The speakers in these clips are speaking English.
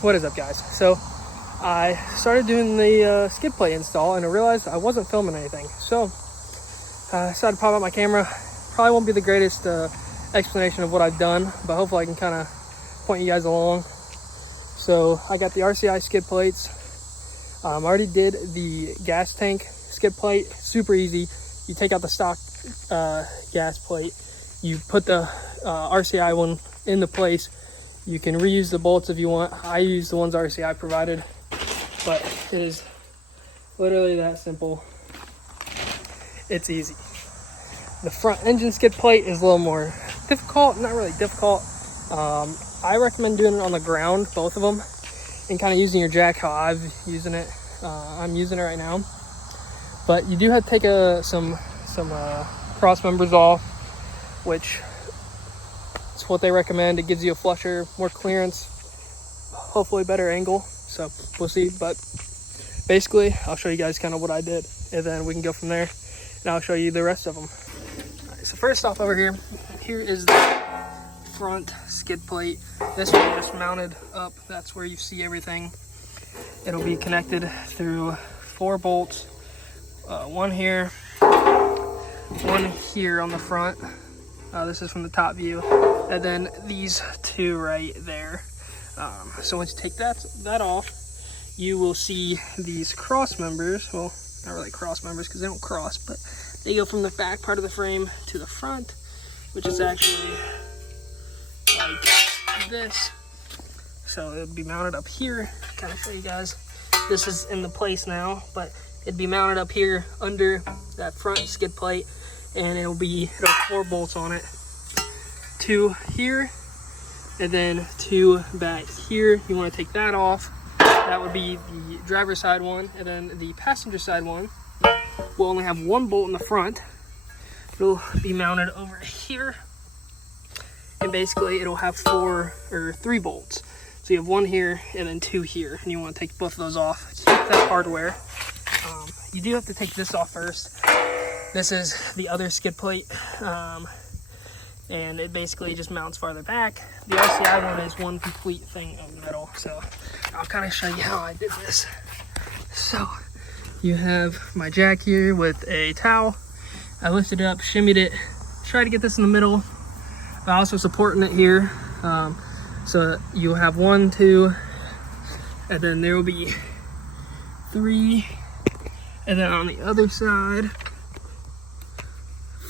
What is up, guys? So I started doing the skid plate install and I realized I wasn't filming anything. So I decided to pop out my camera. Probably won't be the greatest explanation of what I've done, but hopefully I can kind of point you guys along. So I got the RCI skid plates. I already did the gas tank skid plate. Super easy. You take out the stock gas plate, you put the RCI one into place. You can reuse the bolts if you want. I use the ones RCI provided, but it is literally that simple. It's easy. The front engine skid plate is a little more difficult, not really difficult. I recommend doing it on the ground, both of them, and kind of using your jack how I'm using it right now. But you do have to take some cross members off, which it's what they recommend. It gives you a flusher, more clearance, hopefully better angle. So we'll see. But basically, I'll show you guys kind of what I did, and then we can go from there. And I'll show you the rest of them. All right, so first off, over here is the front skid plate. This one just mounted up. That's where you see everything. It'll be connected through 4 bolts. One here, one here on the front. This is from the top view, and then these 2 right there. So once you take that off, you will see these cross members. Well, not really cross members because they don't cross, but they go from the back part of the frame to the front, which is actually like this. So it'll be mounted up here. Kind of show you guys. This is in the place now, but it'd be mounted up here under that front skid plate, and it'll have 4 bolts on it. 2 here, and then 2 back here. You want to take that off. That would be the driver's side one, and then the passenger side one will only have 1 bolt in the front. It'll be mounted over here, and basically it'll have 3 bolts. So you have 1 here and then 2 here, and you want to take both of those off. Keep that hardware. You do have to take this off first. This is the other skid plate, and it basically just mounts farther back. The RCI one is one complete thing of metal, so I'll kind of show you how I did this. So you have my jack here with a towel. I lifted it up, shimmied it, tried to get this in the middle, but also supporting it here. So you'll have 1, 2, and then there will be 3, and then on the other side,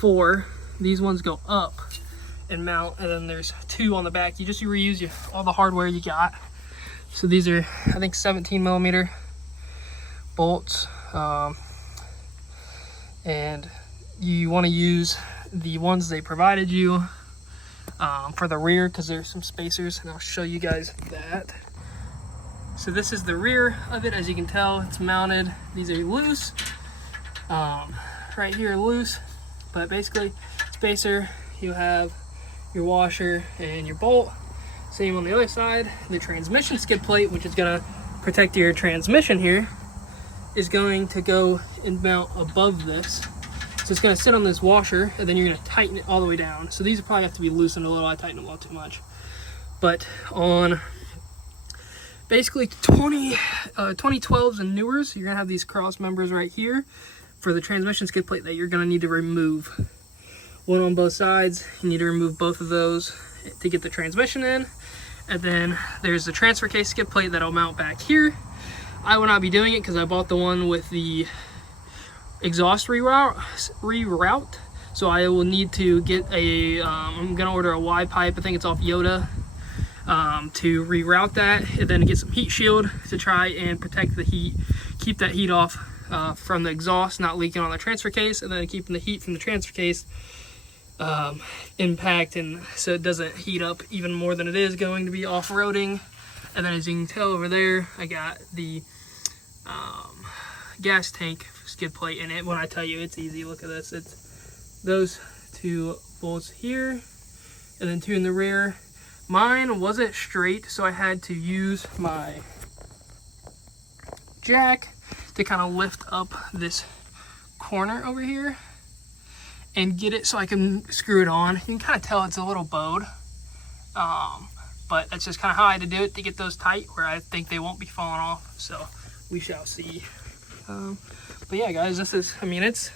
4. These ones go up and mount, and then there's 2 on the back. You just reuse all the hardware you got. So these are, I think, 17mm bolts, and you want to use the ones they provided you for the rear, because there's some spacers, and I'll show you guys that. So this is the rear of it. As you can tell, it's mounted. These are loose, right here loose, but basically spacer, you have your washer and your bolt. Same on the other side. The transmission skid plate, which is going to protect your transmission here, is going to go and mount above this. So it's going to sit on this washer, and then you're going to tighten it all the way down. So these probably have to be loosened a little. I tightened them a little too much. But on basically 2012s and newers, you're going to have these cross members right here for the transmission skid plate that you're going to need to remove. 1 on both sides. You need to remove both of those to get the transmission in. And then there's the transfer case skid plate that'll mount back here. I will not be doing it because I bought the one with the exhaust reroute. So I will need to get I'm going to order a Y pipe. I think it's off Yoda. To reroute that, and then get some heat shield to try and protect the heat, keep that heat off from the exhaust, not leaking on the transfer case, and then keeping the heat from the transfer case impact, and so it doesn't heat up even more than it is going to be off-roading. And then as you can tell over there, I got the gas tank skid plate in it. When I tell you it's easy, look at this. It's those 2 bolts here, and then 2 in the rear. Mine wasn't straight, so I had to use my jack to kind of lift up this corner over here and get it so I can screw it on. You can kind of tell it's a little bowed. but that's just kind of how I had to do it to get those tight where I think they won't be falling off. So we shall see. But yeah, guys, this is, I mean, it's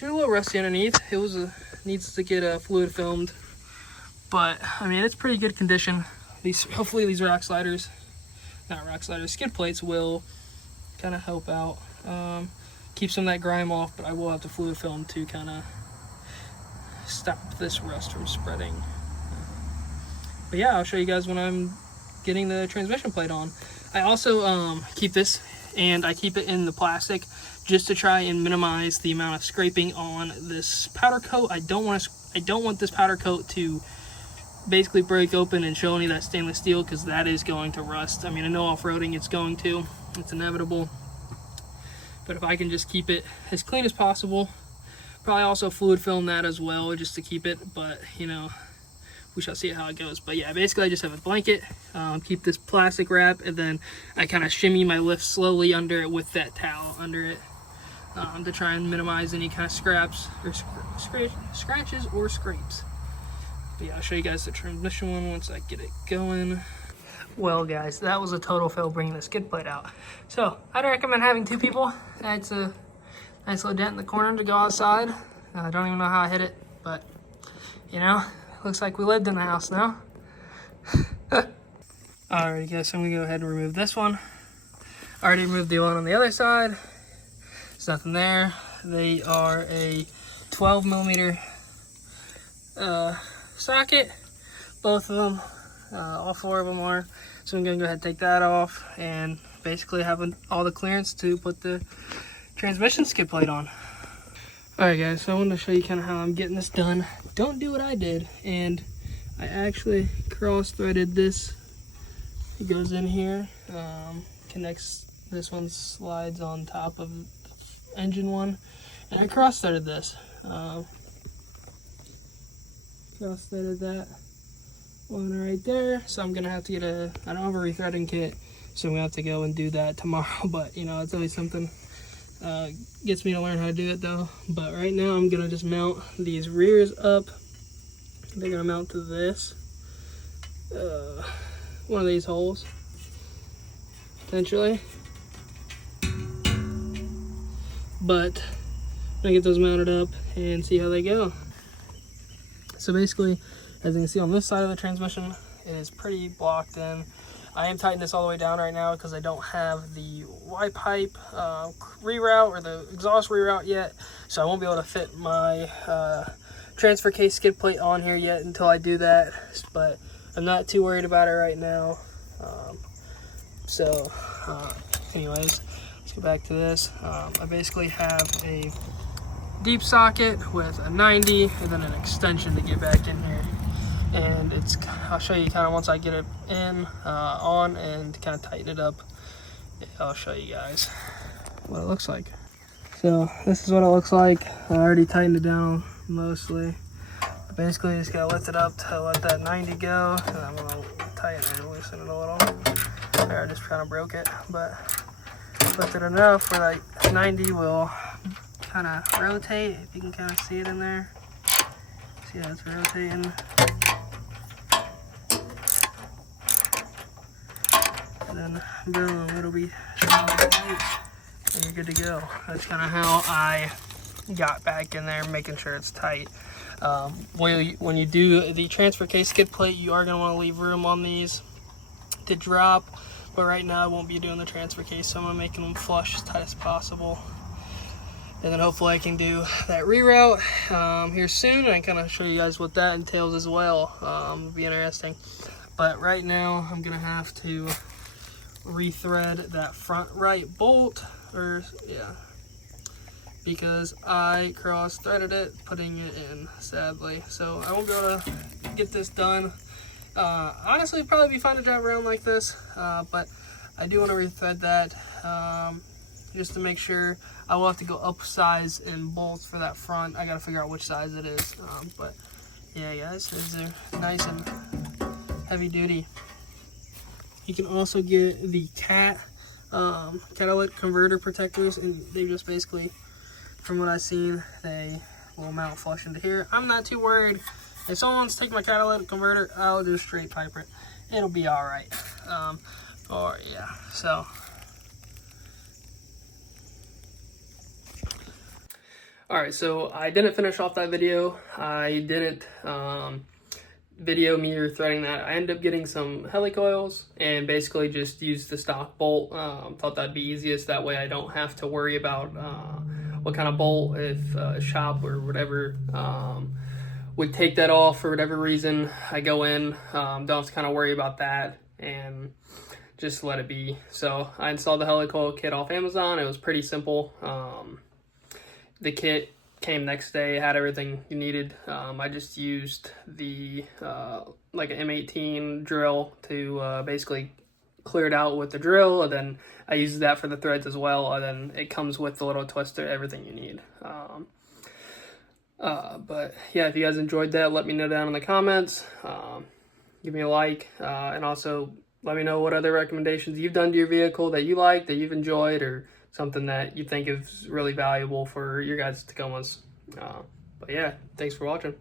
a little rusty underneath. It was needs to get fluid filmed, but I mean, it's pretty good condition. Hopefully these skid plates will kind of help out, keep some of that grime off, but I will have to fluid film to kind of stop this rust from spreading. But yeah, I'll show you guys when I'm getting the transmission plate on. I also keep this, and I keep it in the plastic just to try and minimize the amount of scraping on this powder coat. I don't want this powder coat to basically break open and show any of that stainless steel, because that is going to rust. I mean, I know off-roading it's inevitable, but if I can just keep it as clean as possible, probably also fluid film that as well just to keep it, but you know, we shall see how it goes. But yeah, basically I just have a blanket, keep this plastic wrap, and then I kind of shimmy my lift slowly under it with that towel under it, to try and minimize any kind of scraps or scratches or scrapes. But yeah, I'll show you guys the transmission one once I get it going. Well guys, that was a total fail bringing the skid plate out. So I'd recommend having 2 people. That's a nice little dent in the corner to go outside. I don't even know how I hit it, but you know, looks like we lived in the house now. Alright guys, so I'm gonna go ahead and remove this one. I already removed the one on the other side. There's nothing there. They are a 12 millimeter socket, both of them, all 4 of them are. So I'm gonna go ahead and take that off and basically have all the clearance to put the transmission skid plate on. Alright guys, so I wanted to show you kind of how I'm getting this done. Don't do what I did, and I actually cross-threaded this. It goes in here, connects, this one slides on top of the engine one, and I cross-threaded this. Cross-threaded that one right there, so I'm gonna have to get I don't have a rethreading kit, so I'm gonna have to go and do that tomorrow, but you know, it's always something. Gets me to learn how to do it though. But right now I'm gonna just mount these rears up. They're gonna mount to this, one of these holes, potentially. But I'm gonna get those mounted up and see how they go. So basically, as you can see on this side of the transmission, it is pretty blocked in. I am tightening this all the way down right now because I don't have the Y pipe reroute or the exhaust reroute yet, so I won't be able to fit my transfer case skid plate on here yet until I do that. But I'm not too worried about it right now. Anyways, let's go back to this. I basically have a deep socket with a 90 and then an extension to get back in here. And I'll show you kind of once I get it in, on, and kind of tighten it up. I'll show you guys what it looks like. So this is what it looks like. I already tightened it down mostly. I basically just gotta lift it up to let that 90 go, and I'm gonna tighten it and loosen it a little. There, I just kind of broke it, but lifted enough where that 90 will kind of rotate. If you can kind of see it in there. See how it's rotating. And then boom, it'll be and you're good to go. That's kind of how I got back in there, making sure it's tight. When you do the transfer case skid plate, you are going to want to leave room on these to drop, but right now I won't be doing the transfer case, so I'm going to make them flush as tight as possible. And then hopefully I can do that reroute here soon, and I kind of show you guys what that entails as well. It'll be interesting. But right now I'm going to have to rethread that front right bolt, because I cross-threaded it putting it in, sadly. So I won't be able to get this done. Honestly, it'd probably be fun to drive around like this, but I do want to rethread that just to make sure. I will have to go up size in bolts for that front. I gotta figure out which size it is, but yeah guys, these are nice and heavy duty. You can also get the catalytic converter protectors, and they just basically, from what I've seen, they will mount flush into here. I'm not too worried. If someone wants to take my catalytic converter, I'll just straight pipe it. it'll be all right. Or yeah, so. All right, so I didn't finish off that video. I didn't video me threading that. I ended up getting some helicoils and basically just used the stock bolt. Thought that'd be easiest. That way I don't have to worry about what kind of bolt, if shop or whatever would take that off for whatever reason. I go in, don't have to kind of worry about that and just let it be. So I installed the helicoil kit off Amazon. It was pretty simple. The kit came next day, had everything you needed. I just used the like an M18 drill to basically clear it out with the drill, and then I used that for the threads as well, and then it comes with the little twister, everything you need. But yeah, if you guys enjoyed that, let me know down in the comments. Give me a like, and also let me know what other recommendations you've done to your vehicle that you like, that you've enjoyed, or something that you think is really valuable for your guys' Tacomas. But yeah, thanks for watching.